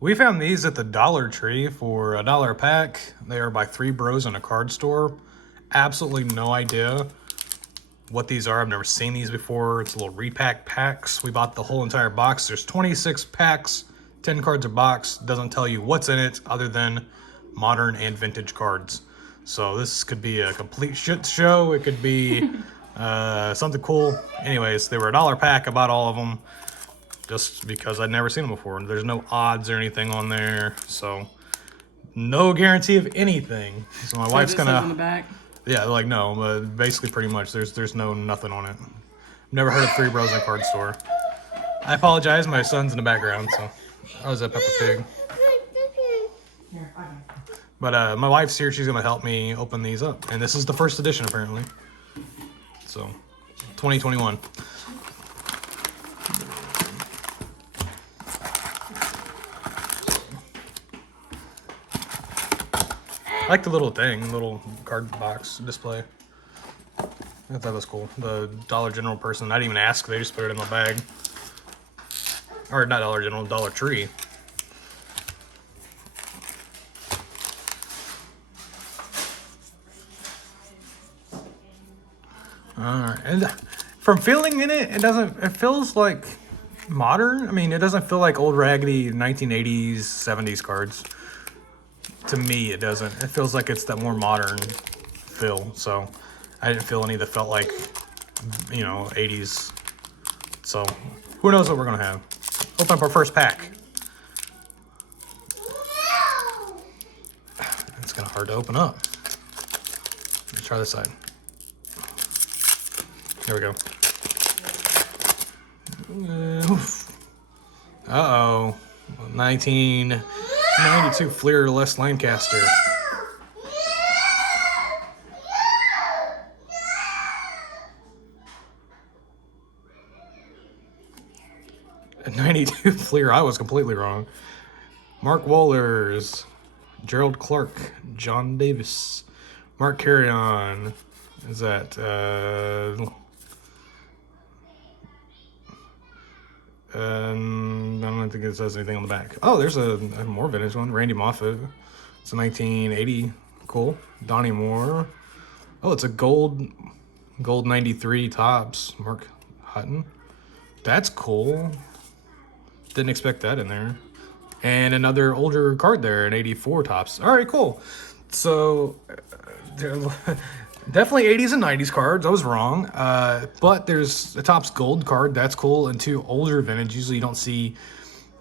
We found these at the Dollar Tree for $1 a pack. They are by Three Bros in a card store. Absolutely no idea what these are. I've never seen these before. It's little repack packs. We bought the whole entire box. There's 26 packs, 10 cards a box. Doesn't tell you what's in it other than modern and vintage cards. So this could be a complete shit show. It could be something cool. Anyways, they were $1 a pack. I bought all of them just because I'd never seen them before. There's no odds or anything on there, so no guarantee of anything. So my wife's gonna on the back. Yeah, like no, but basically pretty much there's no nothing on it. Never heard of Three Bros in a card store. I apologize, my son's in the background, so I was at Peppa Pig. But my wife's here, she's gonna help me open these up. And this is the first edition apparently. So 2021. I like the little thing, little card box display. I thought that was cool. The Dollar General person, I didn't even ask, they just put it in my bag. Or not Dollar General, Dollar Tree. Alright, and from feeling in it, it feels like modern. I mean, it doesn't feel like old raggedy 1980s, 70s cards. To me, it doesn't. It feels like it's that more modern feel. So I didn't feel any that felt like, 80s. So who knows what we're gonna have? Open up our first pack. It's kind of hard to open up. Let's try this side. Here we go. Uh-oh. 1992 Fleer Les Lancaster. A 92 Fleer, I was completely wrong. Mark Wohlers, Gerald Clark, John Davis, Mark Carrion. Is that I don't think it says anything on the back. Oh, there's a more vintage one. Randy Moffat. It's a 1980. Cool. Donnie Moore. Oh, it's a gold 93 tops. Mark Hutton. That's cool. Didn't expect that in there. And another older card there, an 84 tops. All right, cool. So definitely 80s and 90s cards. I was wrong. But there's a Topps Gold card. That's cool. And two older vintage. Usually you don't see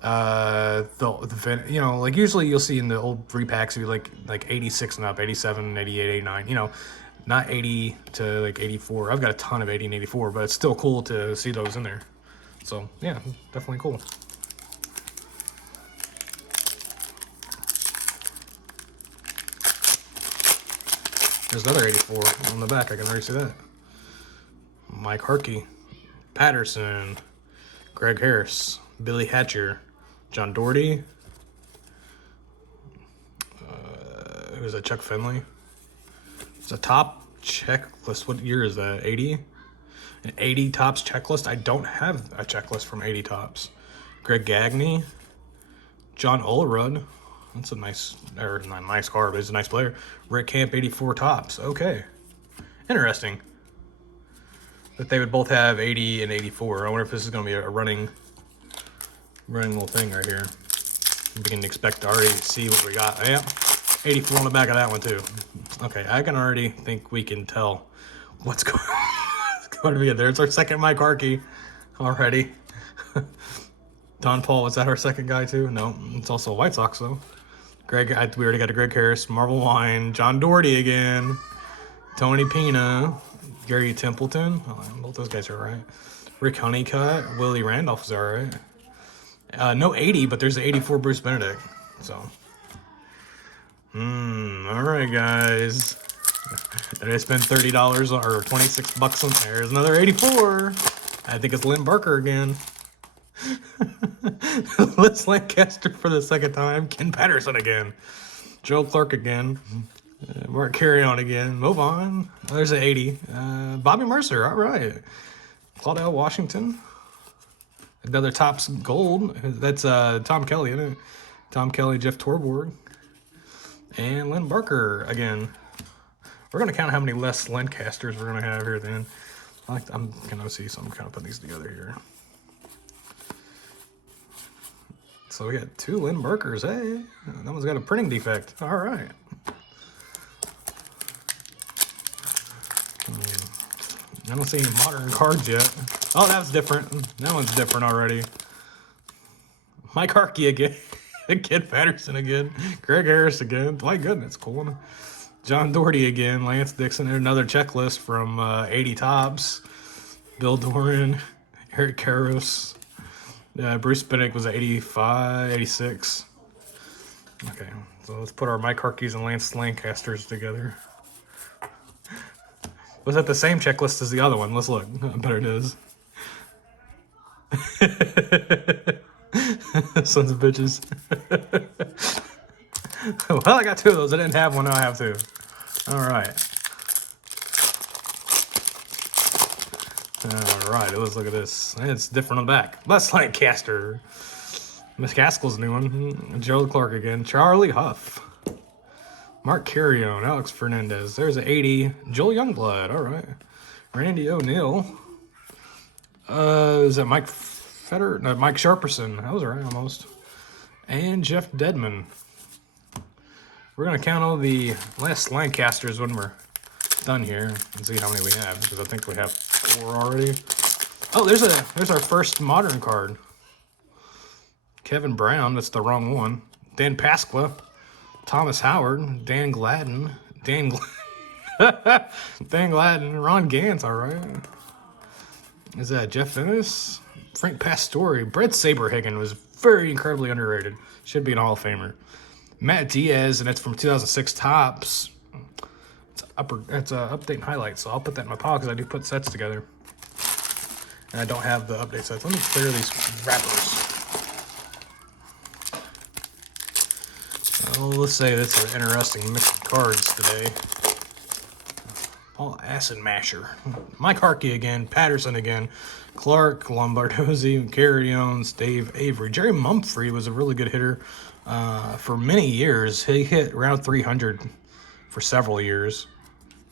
like usually you'll see in the old repacks like 86 and up, 87, 88, 89. Not 80 to like 84. I've got a ton of 80 and 84, but it's still cool to see those in there. So yeah, definitely cool. There's another 84 on the back. I can already see that. Mike Harkey, Patterson, Greg Harris, Billy Hatcher, John Doherty. Who's that? Chuck Finley. It's a top checklist. What year is that? 80? An 80 tops checklist. I don't have a checklist from 80 tops. Greg Gagne, John Olerud. That's a nice, or not a nice card, but he's a nice player. Rick Camp, 84 tops. Okay. Interesting that they would both have 80 and 84. I wonder if this is going to be a running little thing right here. We can expect to already see what we got. Yeah, 84 on the back of that one too. Okay, I can already think we can tell what's going to be in there. It's our second Mike Harkey already. Don Paul, was that our second guy too? No, it's also a White Sox though. We already got a Greg Harris, Marvel Wine, John Doherty again, Tony Pena, Gary Templeton. Oh, both those guys are all right. Rick Honeycutt, Willie Randolph is all right. No 80, but there's an 84 Bruce Benedict. So, all right, guys. Did I spend $30 or $26 on there? There's another 84. I think it's Lynn Barker again. Les Lancaster for the second time. Ken Patterson again. Joe Clark again. Mark Carrion again. Move on. Oh, there's an 80. Bobby Mercer. All right. Claudel Washington. Another Topps Gold. That's Tom Kelly, isn't it? Tom Kelly, Jeff Torborg, and Lynn Barker again. We're going to count how many less Lancasters we're going to have here then. I'm going to see, so I'm kind of putting these together here. So we got 2 Lynn Barkers. Hey, that one's got a printing defect. All right. I don't see any modern cards yet. Oh, that was different. That one's different already. Mike Harkey again. Kid Patterson again. Greg Harris again. Dwight Gooden, that's cool one. John Doherty again. Lance Dixon. Another checklist from 80 Tops. Bill Doran. Eric Karros. Bruce Spinnick was at 85, 86. Okay, so let's put our Mike Harkeys and Lance Lancasters together. Was that the same checklist as the other one? Let's look. I bet it is. Sons of bitches. Well, I got 2 of those. I didn't have one. Now I have 2. All right. All right. Let's look at this. It's different on the back. Les Lancaster. Miss Gaskell's new one. Gerald Clark again. Charlie Huff. Mark Carrion, Alex Fernandez. There's an 80. Joel Youngblood. All right. Randy O'Neill. Is that Mike Fetter? No, Mike Sharperson. That was right almost. And Jeff Dedman. We're going to count all the last Lancasters when we're done here and see how many we have, because I think we have 4 already. Oh, there's our first modern card. Kevin Brown. That's the wrong one. Dan Pasqua. Thomas Howard, Dan Gladden, Dan Gladden, Ron Gantz, all right. Is that Jeff Ennis? Frank Pastore. Brett Saberhagen was very incredibly underrated. Should be an Hall of Famer. Matt Diaz, and it's from 2006 Tops. It's a update and highlight, so I'll put that in my pile because I do put sets together. And I don't have the update sets. Let me clear these wrappers. Well, let's say that's an interesting mix of cards today. Paul Acid Masher. Mike Harkey again. Patterson again. Clark, Lombardozzi, Carriones, Dave Avery. Jerry Mumphrey was a really good hitter for many years. He hit around 300 for several years.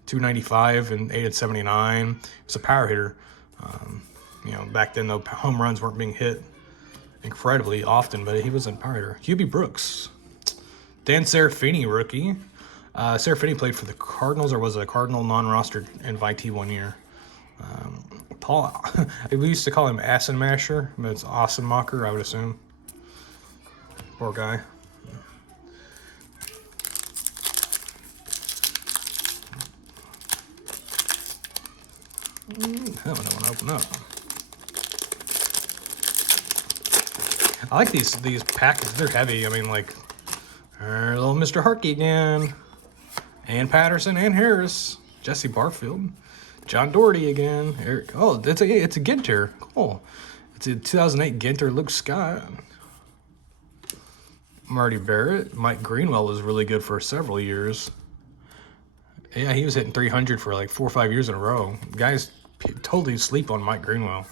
295 and 879. He was a power hitter. Back then, though, home runs weren't being hit incredibly often, but he was a power hitter. Hubie Brooks. Dan Serafini, rookie. Serafini played for the Cardinals, or was a Cardinal non-rostered invitee one year. Paul, we used to call him Acid Masher, but it's Assenmacher, I would assume. Poor guy. That one I want to open up. I like these packets. They're heavy. I mean, like, little Mr. Harkey again. And Patterson and Harris. Jesse Barfield. John Doherty again. Eric. Oh, it's a Ginter. Cool. It's a 2008 Ginter Luke Scott. Marty Barrett. Mike Greenwell was really good for several years. Yeah, he was hitting 300 for like 4 or 5 years in a row. Guys totally sleep on Mike Greenwell.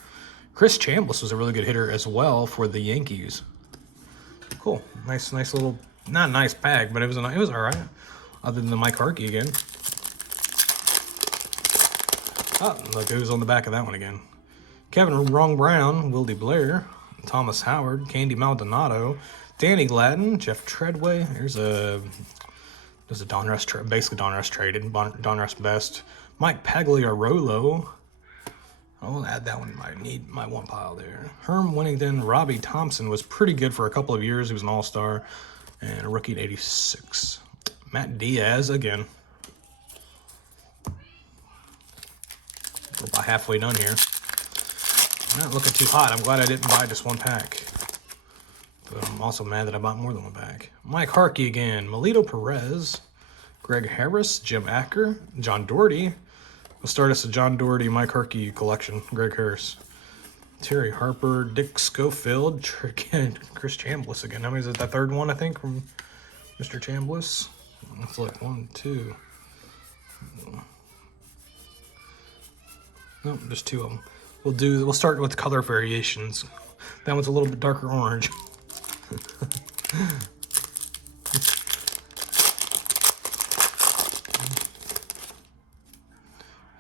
Chris Chambliss was a really good hitter as well for the Yankees. Cool. Nice little, not a nice pack, but it was all right. Other than the Mike Harkey again. Oh, look who's on the back of that one again. Kevin Wrong Brown, Wildy Blair, Thomas Howard, Candy Maldonado, Danny Gladden, Jeff Treadway. There's a Donruss, basically Donruss traded, Donruss best. Mike Pagliarolo. I'll add that one in my one pile there. Herm Winnington, Robbie Thompson was pretty good for a couple of years. He was an all-star and a rookie at 86. Matt Diaz again. We're about halfway done here. Not looking too hot. I'm glad I didn't buy just one pack. But I'm also mad that I bought more than one pack. Mike Harkey again. Melito Perez. Greg Harris. Jim Acker. John Doherty. We'll start us a John Doherty, Mike Harkey collection. Greg Harris. Terry Harper. Dick Schofield. Chris Chambliss again. How many is it? The third one, I think, from Mr. Chambliss. Let's look. 1, 2. Nope, just 2 of them. We'll start with color variations. That one's a little bit darker orange.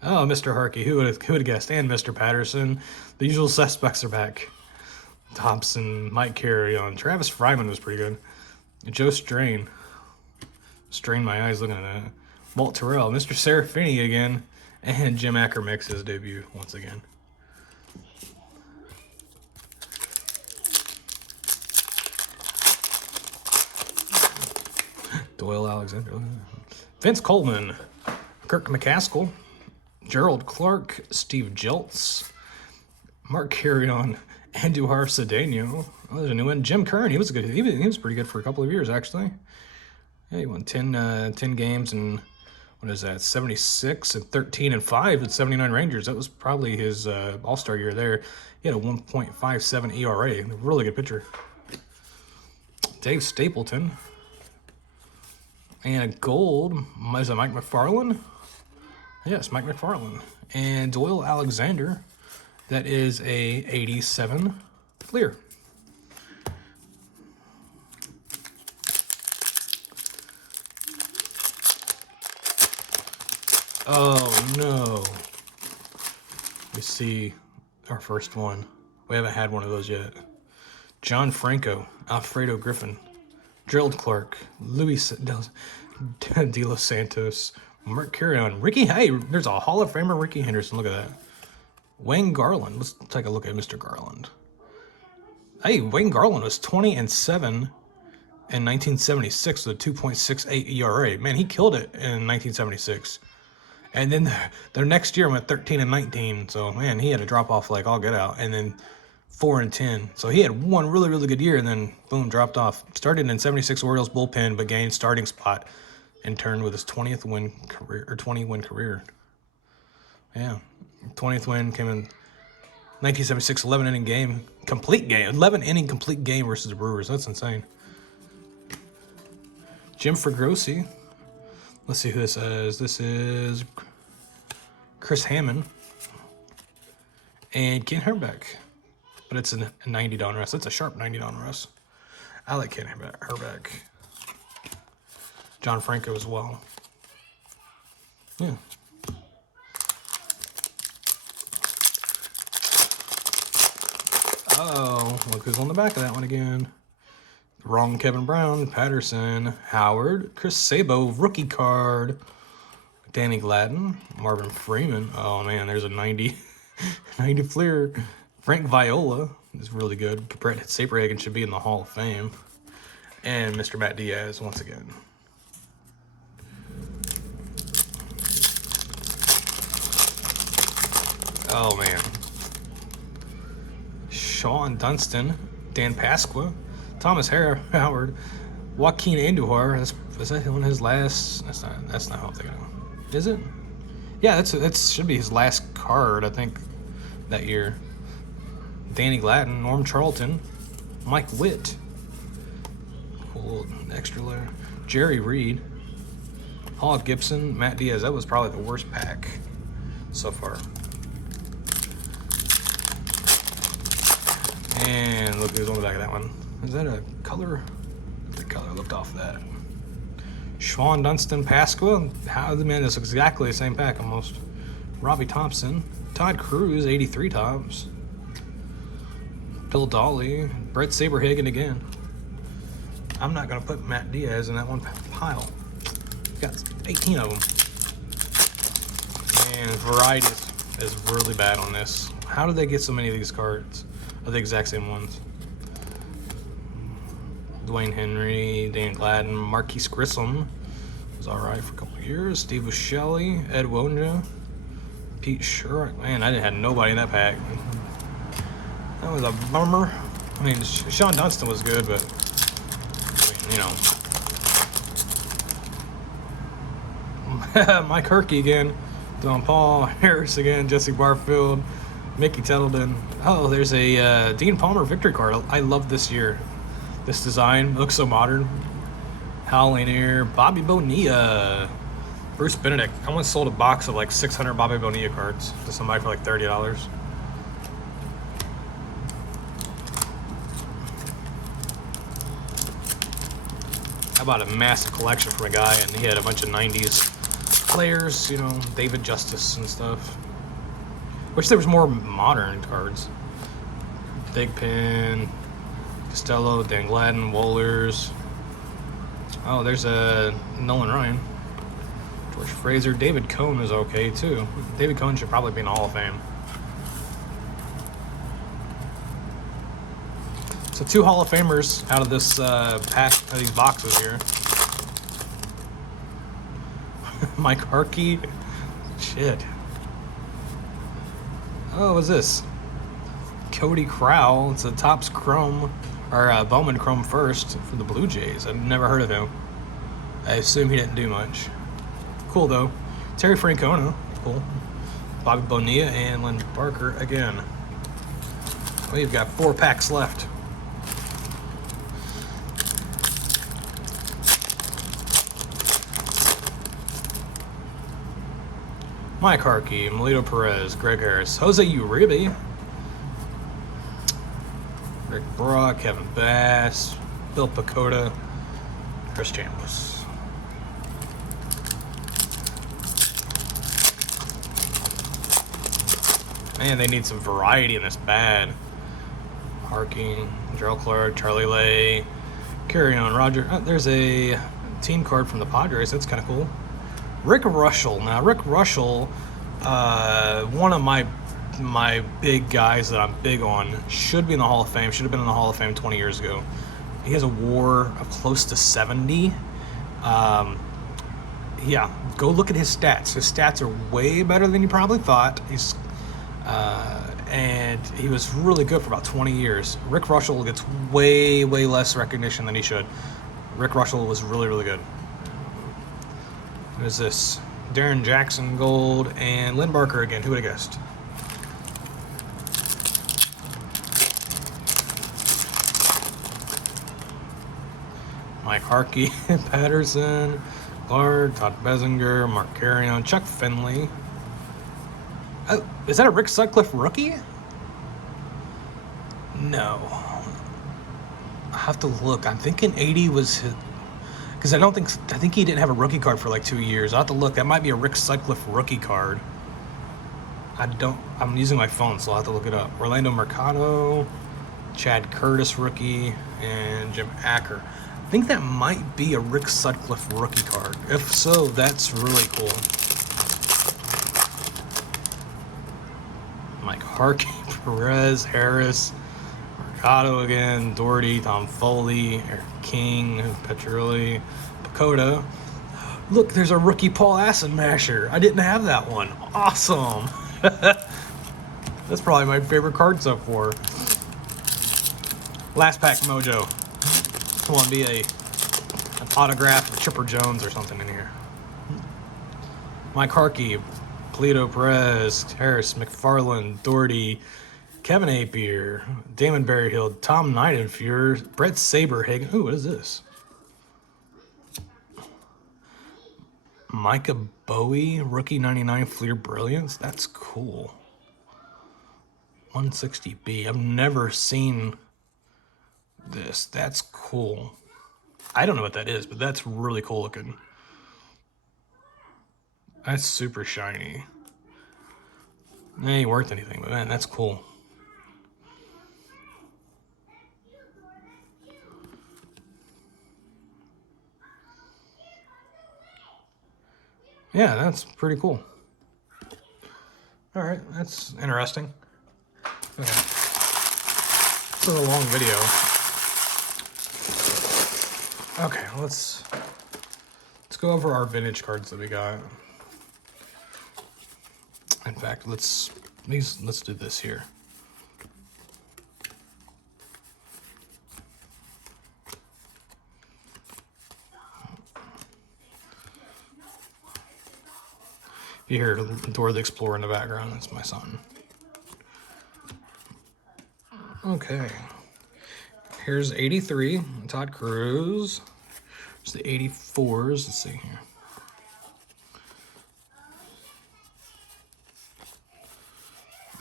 Oh, Mr. Harkey, who would have guessed? And Mr. Patterson. The usual suspects are back. Thompson, Mike Carrion. Travis Fryman was pretty good. Joe Strain. Strained my eyes looking at that. Walt Terrell. Mr. Serafini again. And Jim Acker makes his debut once again. Doyle Alexander. Vince Coleman. Kirk McCaskill. Gerald Clark. Steve Jeltz. Mark Carrion. Andujar Cedeno. Oh, there's a new one. Jim Kern. He was good. He was pretty good for a couple of years, actually. Yeah, he won 10 games and what is that? 76 and 13 and 5 with 79 Rangers. That was probably his All-Star year there. He had a 1.57 ERA. Really good pitcher. Dave Stapleton. And a gold. Is it Mike McFarland? Yes, Mike McFarland. And Doyle Alexander. That is a 87 Fleer. Oh no. We see our first one. We haven't had one of those yet. John Franco, Alfredo Griffin, Gerald Clark, Luis De Los Santos, Mark Carrion, Ricky. Hey, there's a Hall of Famer, Ricky Henderson. Look at that. Wayne Garland. Let's take a look at Mr. Garland. Hey, Wayne Garland was 20 and 7 in 1976 with a 2.68 ERA. Man, he killed it in 1976. And then the next year went 13 and 19. So man, he had to drop off like all get out. And then 4 and 10. So he had one really, really good year and then boom, dropped off. Started in 76 Orioles bullpen, but gained starting spot and turned with his 20th win career or 20-win career. Yeah. 20th win came in 1976, 11-inning game. Complete game. 11-inning complete game versus the Brewers. That's insane. Jim Fregosi. Let's see who this is. This is Chris Hammond and Ken Herbeck. But it's a 90 Donruss. That's a sharp 90 Donruss. I like Ken Herbeck. John Franco as well. Yeah. Oh, look who's on the back of that one again. Wrong Kevin Brown, Patterson, Howard, Chris Sabo, rookie card, Danny Gladden, Marvin Freeman. Oh man, there's a 90 Fleer. Frank Viola is really good. Brett Saberhagen should be in the Hall of Fame. And Mr. Matt Diaz once again. Oh man. Sean Dunston, Dan Pasqua, Thomas Howard, Joaquin Andujar. Was that one of his last? That's not how I'm thinking of. Is it? Yeah, that should be his last card, I think, that year. Danny Gladden, Norm Charlton, Mike Witt. Cool, extra layer. Jerry Reed, Hall Gibson, Matt Diaz. That was probably the worst pack so far. And look who's on the back of that one. Is that a color? The color looked off that. Sean Dunston, Pasqua. Man, this looks exactly the same pack almost. Robbie Thompson, Todd Cruz, 83 tops. Bill Dolly, Brett Saberhagen again. I'm not gonna put Matt Diaz in that one pile. Got 18 of them. And variety is really bad on this. How did they get so many of these cards? Are the exact same ones? Dwayne Henry, Dan Gladden, Marquise Grissom was all right for a couple of years. Steve Buscemi, Ed Wonja, Pete Sherrick. Man, I didn't have nobody in that pack. That was a bummer. I mean, Sean Dunston was good, but I mean, Mike Herkey again, Don Paul, Harris again, Jesse Barfield, Mickey Tettleton. Oh, there's a Dean Palmer victory card. I love this year. This design looks so modern. Hal Lanier, Bobby Bonilla, Bruce Benedict. I once sold a box of like 600 Bobby Bonilla cards to somebody for like $30. I bought a massive collection from a guy, and he had a bunch of 90s players, you know, David Justice and stuff. Wish there was more modern cards. Thigpen, Costello, Dan Gladden, Wohlers. Oh, there's a Nolan Ryan. George Fraser. David Cohn is okay, too. David Cohn should probably be in the Hall of Fame. So 2 Hall of Famers out of this pack, of these boxes here. Mike Harkey. Shit. Oh, what's this? Cody Crowell. It's a Topps Chrome, or Bowman Chrome first for the Blue Jays. I've never heard of him. I assume he didn't do much. Cool, though. Terry Francona. Cool. Bobby Bonilla and Lynn Barker again. We've got 4 packs left. Mike Harkey, Melito Perez, Greg Harris, Jose Uribe, Rick Brock, Kevin Bass, Bill Pacoda, Chris Chambliss. Man, they need some variety in this bad. Harkey, Darrell Clark, Charlie Lay, Carry On Roger. Oh, there's a team card from the Padres. That's kind of cool. Rick Russell. Now, Rick Russell, one of my big guys that I'm big on, should be in the Hall of Fame. Should have been in the Hall of Fame 20 years ago. He has a WAR of close to 70. Yeah, go look at his stats. His stats are way better than you probably thought. And he was really good for about 20 years. Rick Russell gets way less recognition than he should. Rick Russell was really, really good. What is this? Darren Jackson gold and Lynn Barker again. Who would have guessed? Mike Harkey, Patterson, Clark, Todd Bezinger, Mark Carrion, Chuck Finley. Oh, is that a Rick Sutcliffe rookie? No. I have to look. I'm thinking 80 was his. Because I think he didn't have a rookie card for like 2 years. I'll have to look. That might be a Rick Sutcliffe rookie card. I'm using my phone, so I'll have to look it up. Orlando Mercado, Chad Curtis rookie, and Jim Acker. I think that might be a Rick Sutcliffe rookie card. If so, that's really cool. Mike Harkey, Perez, Harris, Mercado again, Doherty, Tom Foley, Eric King, Petrilli, Pacoda. Look, there's a rookie Paul Acid Masher. I didn't have that one. Awesome. That's probably my favorite card so far. Last pack mojo. This one be an autograph of Chipper Jones or something in here. Mike Harkey, Polito Perez, Harris, McFarland, Doherty, Kevin Apier, Damon Berryhill, Tom Nightenfuhr, Brett Saberhagen. Ooh, what is this? Micah Bowie, rookie 99 Fleer Brilliance. That's cool. 160B. I've never seen this. That's cool. I don't know what that is, but that's really cool looking. That's super shiny. It ain't worth anything, but man, that's cool. Yeah, that's pretty cool. All right, that's interesting. Okay. This is a long video. Okay, let's go over our vintage cards that we got. In fact, let's do this here. You hear Dora the Explorer in the background, that's my son. Okay. Here's 83, Todd Cruz. Here's the 84s, let's see here.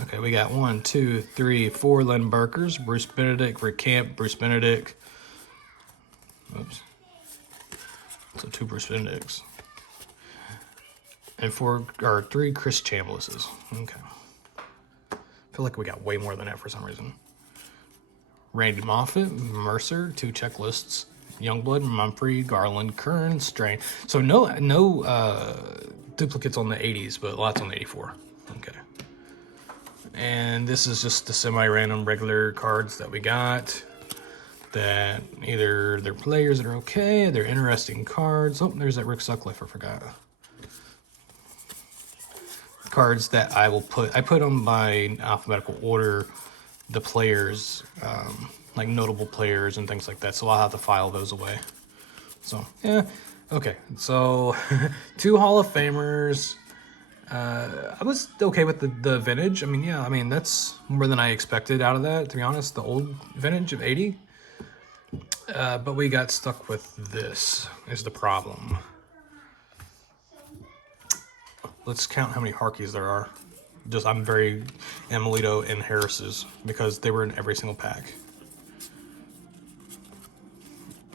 Okay, we got 1, 2, 3, 4 Len Barkers, Bruce Benedict, Rick Camp, Bruce Benedict. Oops. So 2 Bruce Benedicts. And 3 Chris Chamblises. Okay. I feel like we got way more than that for some reason. Randy Moffat, Mercer, 2 checklists. Youngblood, Mumphrey, Garland, Kern, Strain. So no duplicates on the 80s, but lots on the 84. Okay. And this is just the semi-random regular cards that we got. That either they're players that are okay, they're interesting cards. Oh, there's that Rick Sutcliffe, I forgot. Cards that I put them by alphabetical order, the players, like notable players and things like that. So I'll have to file those away. So, yeah. Okay, so 2 Hall of Famers. I was okay with the vintage. I mean, yeah, that's more than I expected out of that, to be honest. The old vintage of 80. But we got stuck with this, is the problem. Let's count how many Harkeys there are. I'm very Amelito and Harris's because they were in every single pack.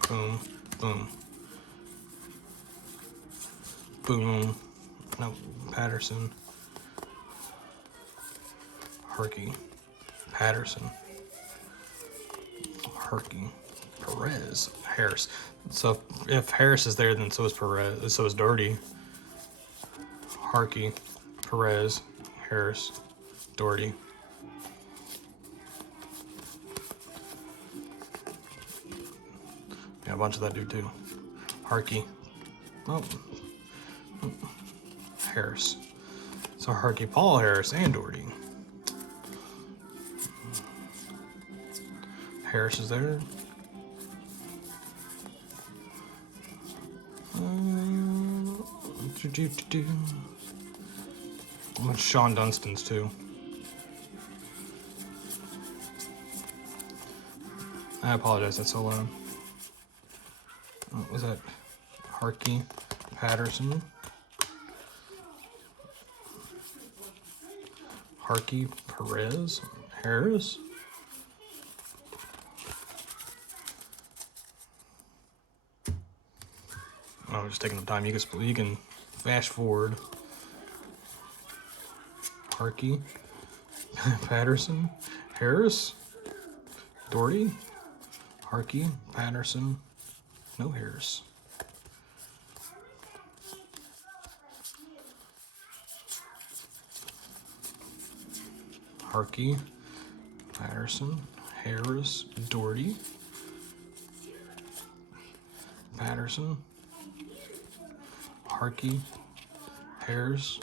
Boom, boom. Boom. No, Patterson. Harkey. Patterson. Harkey. Perez. Harris. So if Harris is there, then so is Perez. So is Doherty. Harkey. Perez. Harris. Doherty. Yeah, a bunch of that dude too. Harkey. Oh. Harris. So Harkey, Paul Harris, and Doherty. Harris is there. A bunch of Sean Dunstons too. I apologize, that's so loud. What was that? Harkey, Patterson. Harkey, Perez, Harris. Oh, just taking the time. You can fast forward. Harkey, Patterson, Harris, Doherty, Harkey, Patterson, no Harris. Harkey, Patterson, Harris, Doherty, Patterson, Harkey, Harris,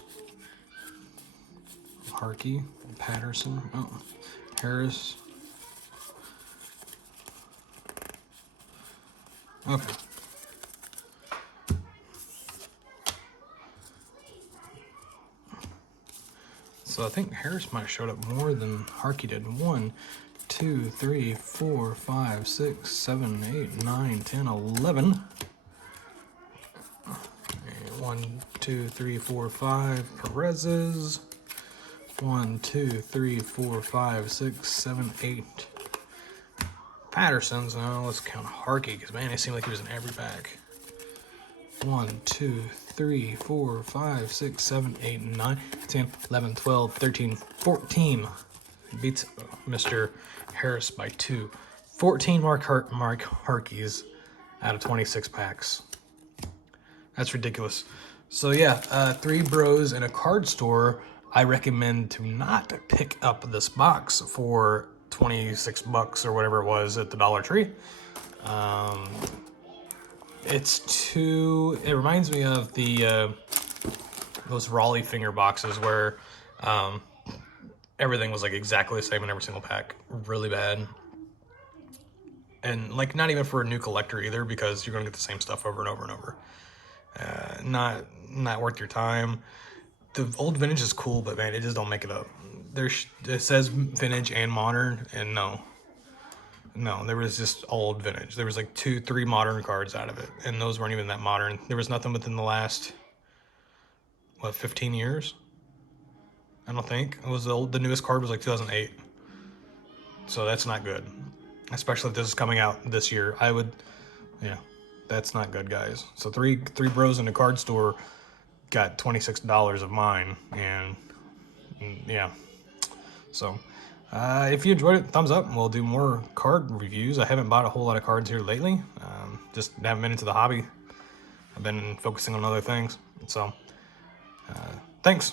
Harkey, Patterson, Harris. Okay. So I think Harris might have showed up more than Harkey did. 1, 2, 3, 4, 5, 6, 7, 8, 9, 10, 11. 1, 2, 3, 4, 5 Perez's. 1, 2, 3, 4, 5, 6, 7, 8 Patterson's. Now let's count Harkey because man, it seemed like he was in every pack. 1, 2, 3, 4, 5, 6, 7, 8, 9, 10, 11, 12, 13, 14. Beats Mr. Harris by 2. 14 Mark Harkeys out of 26 packs. That's ridiculous. So yeah, 3 bros in a card store. I recommend to not pick up this box for 26 bucks or whatever it was at the Dollar Tree. It reminds me of those Raleigh finger boxes where everything was like exactly the same in every single pack. Really bad. And like not even for a new collector either, because you're gonna get the same stuff over and over and over. Not worth your time. The old vintage is cool, but man, it just don't make it up. It says vintage and modern, and no, there was just old vintage. There was like 2, 3 modern cards out of it, and those weren't even that modern. There was nothing within the last 15 years. I don't think it was the newest card was like 2008. So that's not good, especially if this is coming out this year. That's not good, guys. So three bros in a card store got $26 of mine, and yeah. So if you enjoyed it, thumbs up. We'll do more card reviews. I haven't bought a whole lot of cards here lately. Just haven't been into the hobby. I've been focusing on other things. So thanks.